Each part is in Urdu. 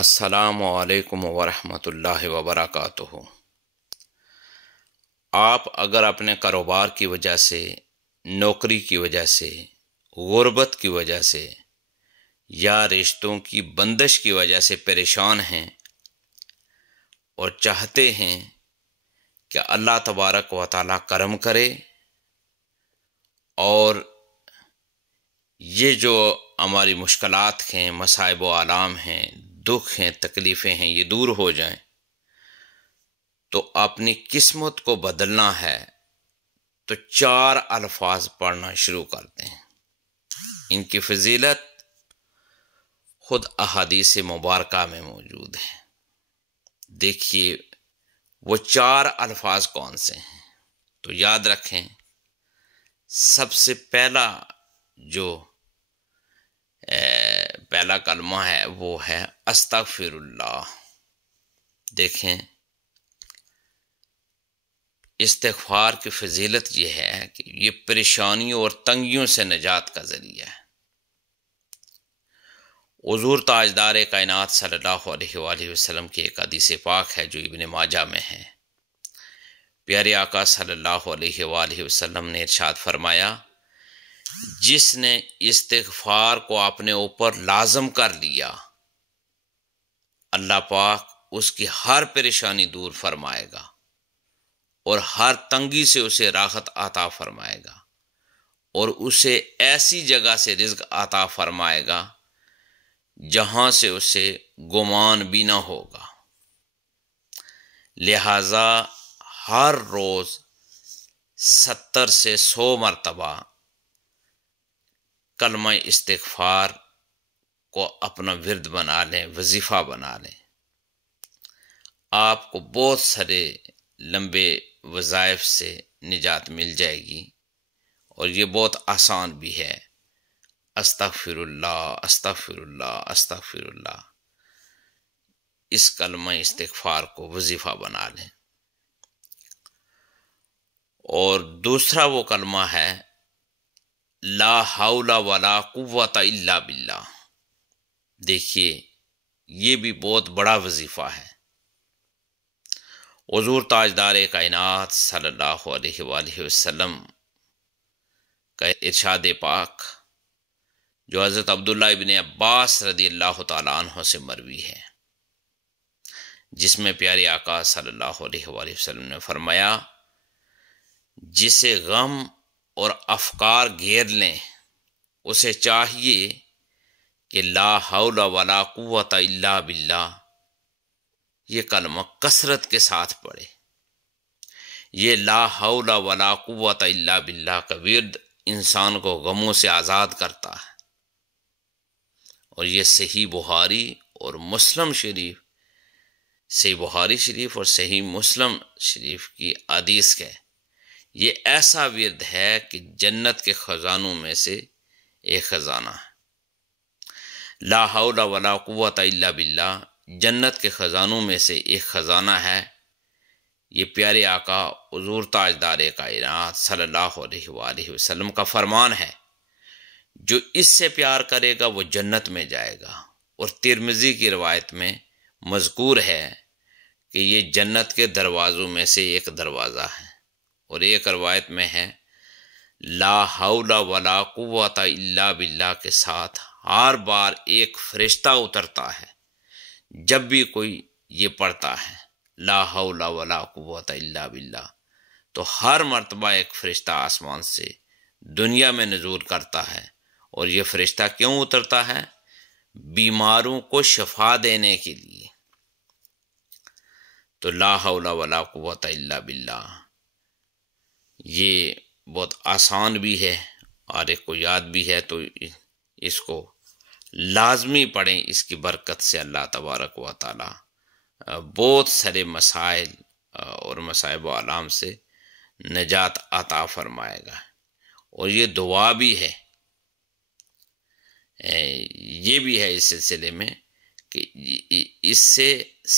السلام علیکم ورحمۃ اللہ وبرکاتہ۔ آپ اگر اپنے کاروبار کی وجہ سے، نوکری کی وجہ سے، غربت کی وجہ سے یا رشتوں کی بندش کی وجہ سے پریشان ہیں اور چاہتے ہیں کہ اللہ تبارک و تعالی کرم کرے اور یہ جو ہماری مشکلات ہیں، مصائب و آلام ہیں، دکھ ہیں، تکلیفیں ہیں، یہ دور ہو جائیں، تو اپنی قسمت کو بدلنا ہے تو 4 الفاظ پڑھنا شروع کرتے ہیں۔ ان کی فضیلت خود احادیث مبارکہ میں موجود ہے۔ دیکھیے وہ 4 الفاظ کون سے ہیں، تو یاد رکھیں۔ سب سے پہلا کلمہ ہے وہ ہے استغفر اللہ۔ دیکھیں استغفار کی فضیلت یہ ہے کہ یہ پریشانیوں اور تنگیوں سے نجات کا ذریعہ ہے۔ حضور تاجدار کائنات صلی اللہ علیہ وآلہ وسلم کی ایک حدیث پاک ہے جو ابن ماجہ میں ہے۔ پیارے آقا صلی اللہ علیہ وآلہ وسلم نے ارشاد فرمایا، جس نے استغفار کو اپنے اوپر لازم کر لیا، اللہ پاک اس کی ہر پریشانی دور فرمائے گا اور ہر تنگی سے اسے راحت عطا فرمائے گا اور اسے ایسی جگہ سے رزق عطا فرمائے گا جہاں سے اسے گمان بھی نہ ہوگا۔ لہذا ہر روز 70 سے 100 مرتبہ کلمہ استغفار کو اپنا ورد بنا لیں، وظیفہ بنا لیں۔ آپ کو بہت سارے لمبے وظائف سے نجات مل جائے گی اور یہ بہت آسان بھی ہے۔ استغفر اللہ، استغفر اللہ، استغفر اللہ، اس کلمہ استغفار کو وظیفہ بنا لیں۔ اور دوسرا وہ کلمہ ہے لا حول ولا قوت الا باللہ۔ دیکھیے یہ بھی بہت بڑا وظیفہ ہے۔ حضور تاجدار کائنات صلی اللہ علیہ وآلہ وسلم کا ارشاد پاک جو حضرت عبداللہ ابن عباس رضی اللہ تعالیٰ عنہ سے مروی ہے، جس میں پیارے آقا صلی اللہ علیہ وآلہ وسلم نے فرمایا، جسے غم اور افکار گھیر لیں اسے چاہیے کہ لا حول ولا قوت الا باللہ یہ کلمہ کثرت کے ساتھ پڑھے۔ یہ لا حول ولا قوت الا باللہ کا ورد انسان کو غموں سے آزاد کرتا ہے، اور یہ صحیح بخاری اور مسلم شریف، صحیح بخاری شریف اور صحیح مسلم شریف کی حدیث ہے۔ یہ ایسا ورد ہے کہ جنت کے خزانوں میں سے ایک خزانہ ہے۔ لا حول ولا قوت الا باللہ جنت کے خزانوں میں سے ایک خزانہ ہے۔ یہ پیارے آقا حضور تاجدار کائنات صلی اللہ علیہ وآلہ وسلم کا فرمان ہے، جو اس سے پیار کرے گا وہ جنت میں جائے گا۔ اور ترمذی کی روایت میں مذکور ہے کہ یہ جنت کے دروازوں میں سے ایک دروازہ ہے، اور ایک روایت میں ہے لا حول ولا قوت الا باللہ کے ساتھ ہر بار ایک فرشتہ اترتا ہے جب بھی کوئی یہ پڑھتا ہے لا حول ولا قوت الا باللہ، تو ہر مرتبہ ایک فرشتہ آسمان سے دنیا میں نزول کرتا ہے۔ اور یہ فرشتہ کیوں اترتا ہے؟ بیماروں کو شفا دینے کے لیے۔ تو لا حول ولا قوت الا باللہ یہ بہت آسان بھی ہے اور ایک کو یاد بھی ہے، تو اس کو لازمی پڑھیں۔ اس کی برکت سے اللہ تبارک و تعالی بہت سارے مسائل اور مصائب و آلام سے نجات عطا فرمائے گا۔ اور یہ دعا بھی ہے، یہ بھی ہے اس سلسلے میں کہ اس سے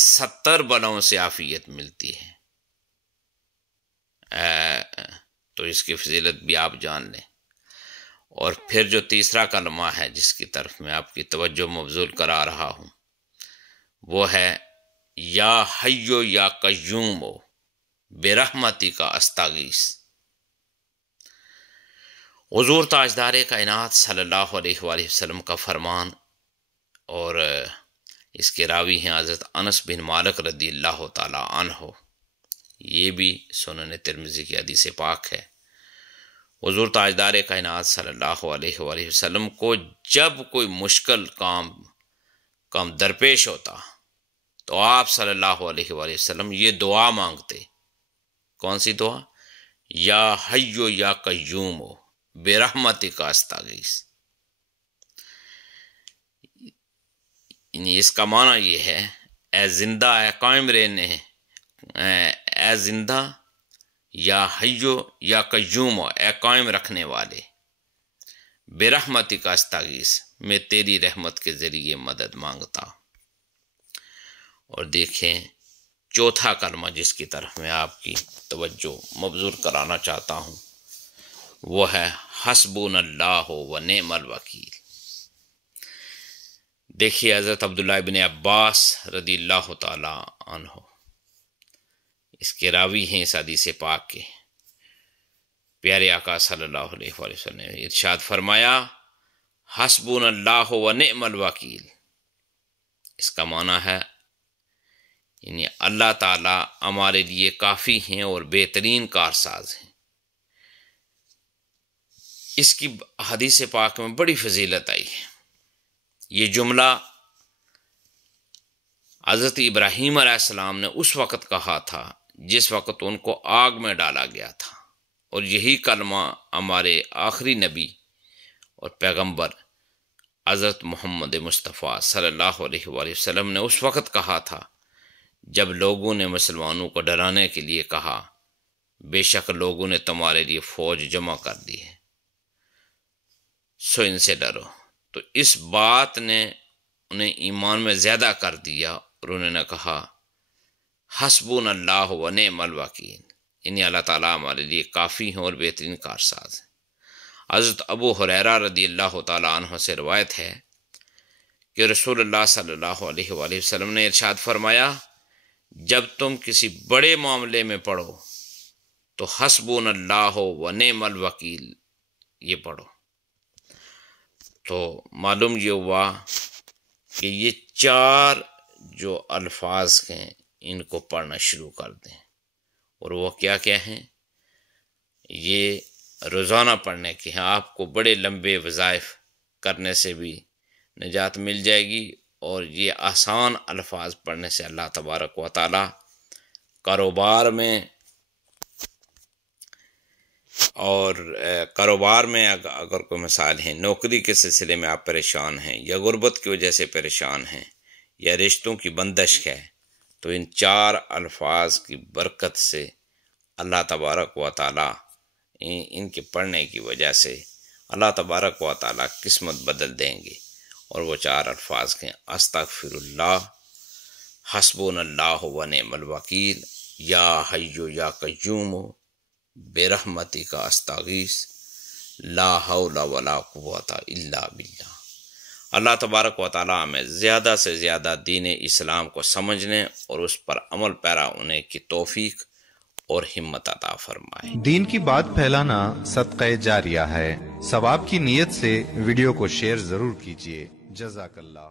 70 بلاؤں سے عافیت ملتی ہے۔ تو اس کی فضیلت بھی آپ جان لیں۔ اور پھر جو تیسرا کلمہ ہے جس کی طرف میں آپ کی توجہ مبذول کرا رہا ہوں، وہ ہے یا حیو یا قیوم برحمتی کا استغیث۔ حضور تاجدار کائنات صلی اللہ علیہ وآلہ وسلم کا فرمان، اور اس کے راوی ہیں حضرت انس بن مالک رضی اللہ تعالی عنہ، یہ بھی سنن ترمذی کی حدیث پاک ہے۔ حضور تاجدار کائنات صلی اللہ علیہ وآلہ وسلم کو جب کوئی مشکل کام درپیش ہوتا تو آپ صلی اللہ علیہ وآلہ وسلم یہ دعا مانگتے۔ کون سی دعا؟ یا حیو یا قیوم برحمتک استغیث۔ اس کا معنی یہ ہے اے زندہ، اے قائم رہنے، اے زندہ، یا حیو یا قیوم، اے قائم رکھنے والے، برحمتک استغیث، میں تیری رحمت کے ذریعے مدد مانگتا۔ اور دیکھیں چوتھا کلمہ جس کی طرف میں آپ کی توجہ مبذول کرانا چاہتا ہوں، وہ ہے حسبنا اللہ و نعم الوکیل۔ دیکھیے حضرت عبداللہ ابن عباس رضی اللہ تعالی عنہ، اس کے راوی ہیں اس حدیث پاک کے، پیارے آقا صلی اللہ علیہ وآلہ وسلم نے ارشاد فرمایا حسبنا اللہ و نعم الوکیل۔ اس کا معنی ہے یعنی اللہ تعالی ہمارے لیے کافی ہیں اور بہترین کارساز ہیں۔ اس کی حدیث پاک میں بڑی فضیلت آئی ہے۔ یہ جملہ حضرت ابراہیم علیہ السلام نے اس وقت کہا تھا جس وقت ان کو آگ میں ڈالا گیا تھا، اور یہی کلمہ ہمارے آخری نبی اور پیغمبر حضرت محمد مصطفیٰ صلی اللہ علیہ وآلہ وسلم نے اس وقت کہا تھا جب لوگوں نے مسلمانوں کو ڈرانے کے لیے کہا بے شک لوگوں نے تمہارے لیے فوج جمع کر دی ہے، سو ان سے ڈرو۔ تو اس بات نے انہیں ایمان میں زیادہ کر دیا، اور انہوں نے کہا حسبنا اللہ و نعم الوکیل، یعنی اللہ تعالیٰ ہمارے لیے کافی ہیں اور بہترین کارساز ہیں۔ حضرت ابو ہریرہ رضی اللہ تعالیٰ عنہ سے روایت ہے کہ رسول اللہ صلی اللہ علیہ وآلہ وسلم نے ارشاد فرمایا جب تم کسی بڑے معاملے میں پڑھو تو حسبنا اللہ و نعم الوکیل یہ پڑھو۔ تو معلوم یہ ہوا کہ یہ چار جو الفاظ ہیں ان کو پڑھنا شروع کر دیں، اور وہ کیا کیا ہیں؟ یہ روزانہ پڑھنے کے ہیں۔ آپ کو بڑے لمبے وظائف کرنے سے بھی نجات مل جائے گی، اور یہ آسان الفاظ پڑھنے سے اللہ تبارک و تعالی کاروبار میں اگر کوئی مثال ہے، نوکری کے سلسلے میں آپ پریشان ہیں، یا غربت کی وجہ سے پریشان ہیں، یا رشتوں کی بندش ہے، تو ان چار الفاظ کی برکت سے اللہ تبارک و تعالی ان کے پڑھنے کی وجہ سے اللہ تبارک و تعالی قسمت بدل دیں گے۔ اور وہ چار الفاظ ہیں استغفر اللہ، حسبنا اللہ و نعم الوکیل، یا حیو یا قیوم برحمتک استغیث، لا حول ولا قوت الا باللہ۔ اللہ تبارک و تعالی ہمیں زیادہ سے زیادہ دین اسلام کو سمجھنے اور اس پر عمل پیرا ہونے کی توفیق اور ہمت عطا فرمائے۔ دین کی بات پھیلانا صدقہ جاریہ ہے، ثواب کی نیت سے ویڈیو کو شیئر ضرور کیجیے۔ جزاک اللہ۔